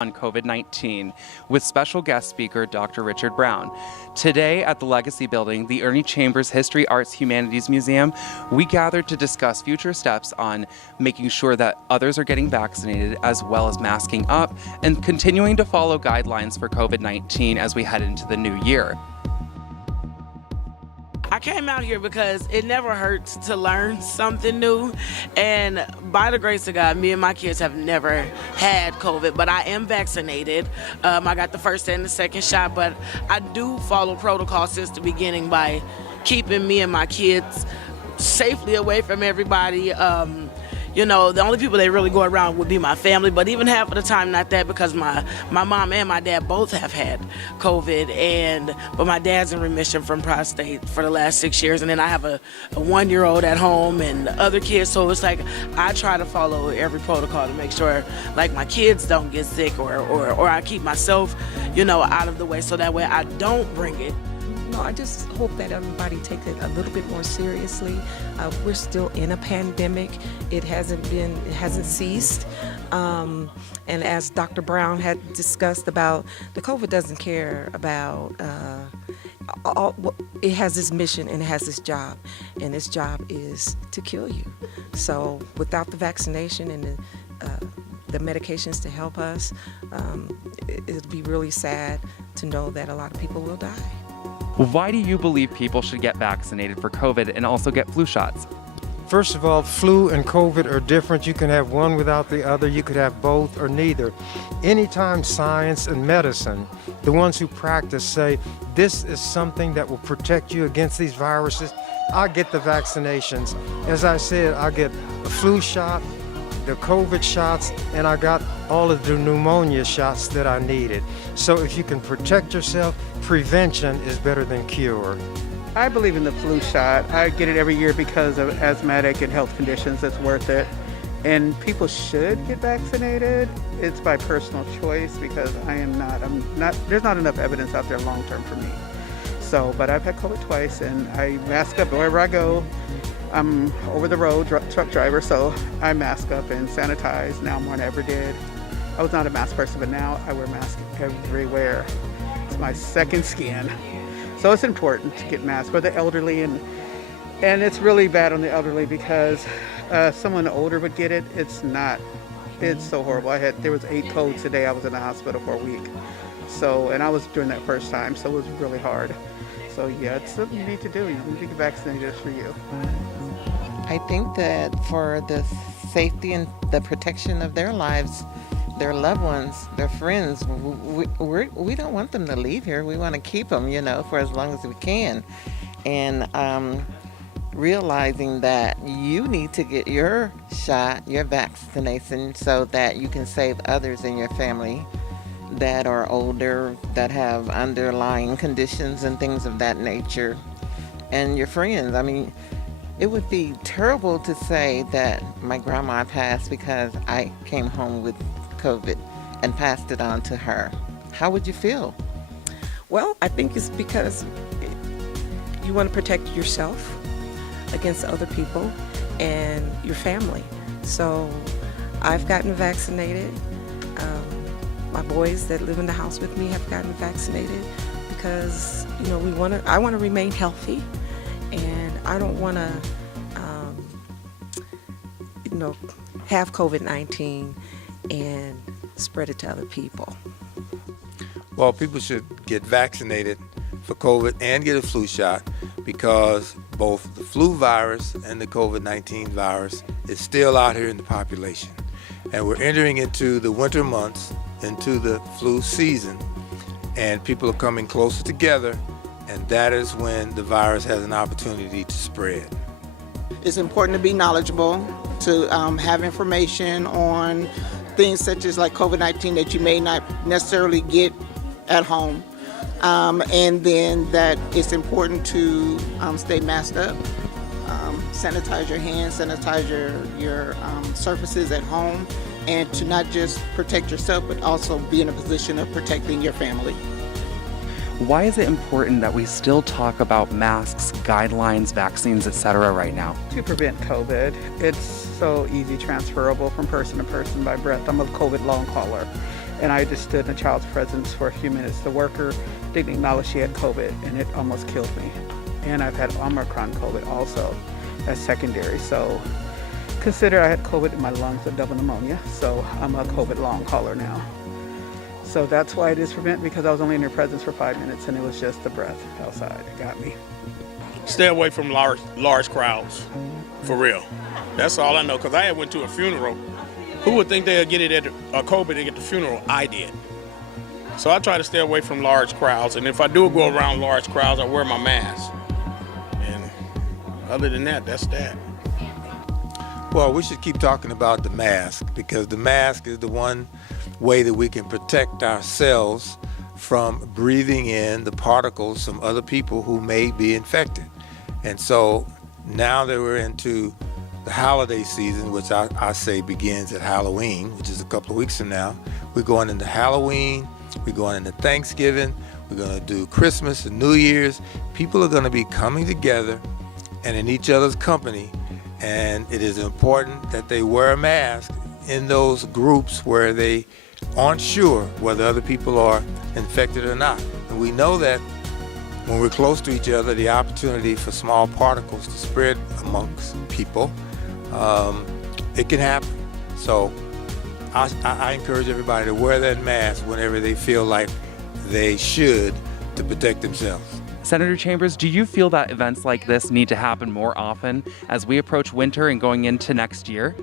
on COVID-19 with special guest speaker Dr. Richard Brown. Today at the Legacy Building, the Ernie Chambers History, Arts, Humanities Museum, we gathered to discuss future steps on making sure that others are getting vaccinated as well as masking up and continuing to follow guidelines for COVID-19 as we head into the new year. I came out here because it never hurts to learn something new, and by the grace of God, me and my kids have never had COVID, but I am vaccinated. I got the first and the second shot, but I do follow protocol since the beginning by keeping me and my kids safely away from everybody. You know, the only people that really go around would be my family, but even half of the time not that, because my mom and my dad both have had COVID, but my dad's in remission from prostate for the last 6 years, and then I have a 1-year-old at home and other kids, so it's like I try to follow every protocol to make sure like my kids don't get sick or I keep myself, you know, out of the way so that way I don't bring it. No, I just hope that everybody takes it a little bit more seriously. We're still in a pandemic. It hasn't ceased. And as Dr. Brown had discussed about, the COVID doesn't care about, it has its mission and it has its job. And its job is to kill you. So without the vaccination and the medications to help us, it'll be really sad to know that a lot of people will die. Why do you believe people should get vaccinated for COVID and also get flu shots? First of all, flu and COVID are different. You can have one without the other. You could have both or neither. Anytime science and medicine, the ones who practice, say this is something that will protect you against these viruses, I get the vaccinations. As I said, I get a flu shot, the COVID shots, and I got all of the pneumonia shots that I needed. So if you can protect yourself, prevention is better than cure. I believe in the flu shot. I get it every year because of asthmatic and health conditions. It's worth it. And people should get vaccinated. It's by personal choice because I'm not, there's not enough evidence out there long term for me. So, but I've had COVID twice and I mask up wherever I go. I'm over the road truck driver, so I mask up and sanitize now more than I ever did. I was not a mask person, but now I wear masks everywhere. It's my second skin. So it's important to get masks for the elderly, and it's really bad on the elderly because someone older would get it. It's so horrible. There was 8 colds today. I was in the hospital for a week. So, and I was doing that first time, so it was really hard. So yeah, it's something you need to do. You need to get vaccinated for you. I think that for the safety and the protection of their lives, their loved ones, their friends, we don't want them to leave here. We want to keep them, you know, for as long as we can. And realizing that you need to get your shot, your vaccination, so that you can save others in your family that are older, that have underlying conditions and things of that nature, and your friends. I mean, it would be terrible to say that my grandma passed because I came home with COVID and passed it on to her. How would you feel? Well, I think it's because you want to protect yourself against other people and your family. So I've gotten vaccinated. My boys that live in the house with me have gotten vaccinated because, you know, I want to remain healthy, and I don't want to, have COVID-19 and spread it to other people. Well, people should get vaccinated for COVID and get a flu shot because both the flu virus and the COVID-19 virus is still out here in the population. And we're entering into the winter months, into the flu season, and people are coming closer together, and that is when the virus has an opportunity to spread. It's important to be knowledgeable, to have information on things such as like COVID-19 that you may not necessarily get at home, and then that it's important to stay masked up, sanitize your hands, sanitize your surfaces at home, and to not just protect yourself, but also be in a position of protecting your family. Why is it important that we still talk about masks, guidelines, vaccines, etc. right now? To prevent COVID. It's so easy transferable from person to person by breath. I'm a COVID long hauler. And I just stood in a child's presence for a few minutes. The worker didn't acknowledge she had COVID, and it almost killed me. And I've had Omicron COVID also as secondary. So consider I had COVID in my lungs and double pneumonia. So I'm a COVID long hauler now. So that's why it is prevent, because I was only in her presence for 5 minutes and it was just the breath outside. It got me. Stay away from large crowds, for real. That's all I know, because I went to a funeral. Who would think they'd get it at COVID at the funeral? I did. So I try to stay away from large crowds, and if I do go around large crowds, I wear my mask. And other than that, that's that. Well, we should keep talking about the mask, because the mask is the one way that we can protect ourselves from breathing in the particles from other people who may be infected. And so now that we're into the holiday season, which I say begins at Halloween, which is a couple of weeks from now, we're going into Halloween, we're going into Thanksgiving, we're going to do Christmas and New Year's. People are going to be coming together and in each other's company, and it is important that they wear a mask in those groups where they aren't sure whether other people are infected or not. And we know that when we're close to each other, the opportunity for small particles to spread amongst people, it can happen. So I encourage everybody to wear that mask whenever they feel like they should, to protect themselves. Senator Chambers, do you feel that events like this need to happen more often as we approach winter and going into next year?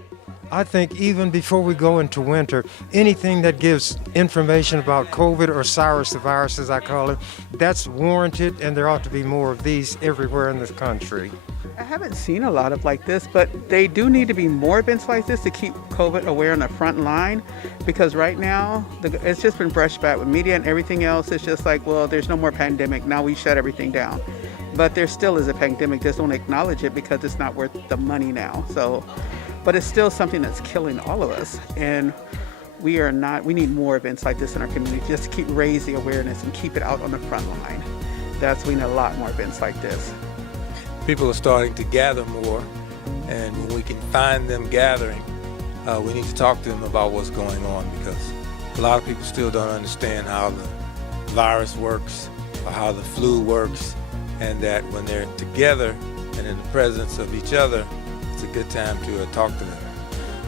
I think even before we go into winter, anything that gives information about COVID or SARS, the virus as I call it, that's warranted, and there ought to be more of these everywhere in this country. I haven't seen a lot of like this, but they do need to be more events like this to keep COVID aware on the front line, because right now it's just been brushed back with media and everything else. It's just like, well, there's no more pandemic, now we shut everything down. But there still is a pandemic, just don't acknowledge it because it's not worth the money now. So, but it's still something that's killing all of us, and we need more events like this in our community just to keep raise the awareness and keep it out on the front line. We need a lot more events like this. People are starting to gather more, and when we can find them gathering, we need to talk to them about what's going on, because a lot of people still don't understand how the virus works or how the flu works, and that when they're together and in the presence of each other, it's a good time to talk to them.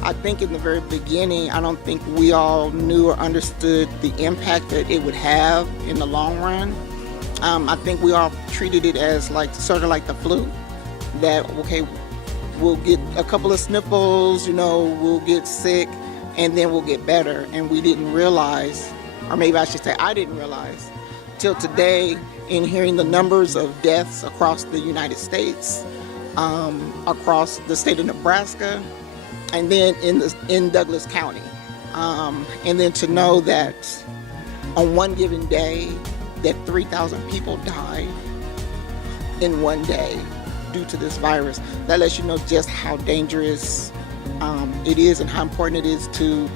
I think in the very beginning, I don't think we all knew or understood the impact that it would have in the long run. I think we all treated it as sort of like the flu, that, okay, we'll get a couple of sniffles, we'll get sick, and then we'll get better. And we didn't realize, or maybe I should say I didn't realize, till today, in hearing the numbers of deaths across the United States, across the state of Nebraska, and then in Douglas County. And then to know that on one given day, that 3,000 people died in one day due to this virus. That lets you know just how dangerous it is and how important it is to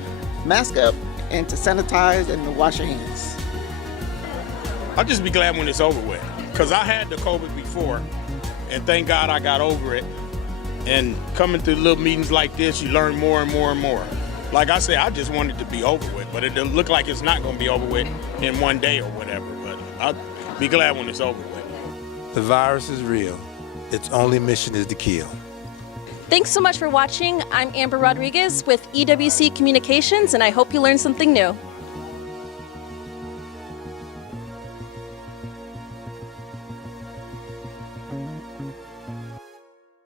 mask up and to sanitize and to wash your hands. I'll just be glad when it's over with, because I had the COVID before, and thank God I got over it. And coming through little meetings like this, you learn more and more and more. Like I said, I just want it to be over with, but it doesn't look like it's not going to be over with in one day or whatever. But I'll be glad when it's over with. The virus is real. Its only mission is to kill. Thanks so much for watching. I'm Amber Rodriguez with EWC Communications, and I hope you learned something new.